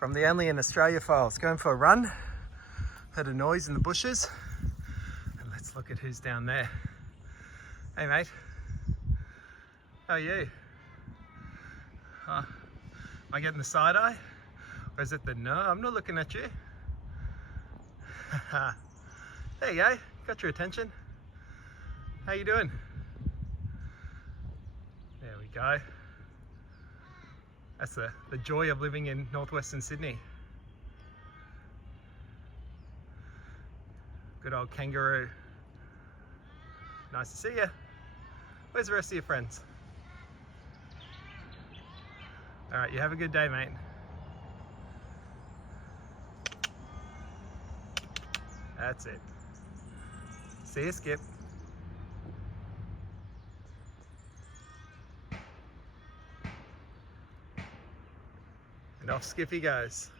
from the Only in Australia files. Going for a run. Heard a noise in the bushes. And let's look at who's down there. Hey mate. How are you? Am I getting the side eye? Or is it the no? I'm not looking at you. There you go. Got your attention. How you doing? There we go. That's the joy of living in northwestern Sydney. Good old kangaroo. Nice to see you. Where's the rest of your friends? All right, you have a good day, mate. That's it. See you, Skip. And off Skippy goes.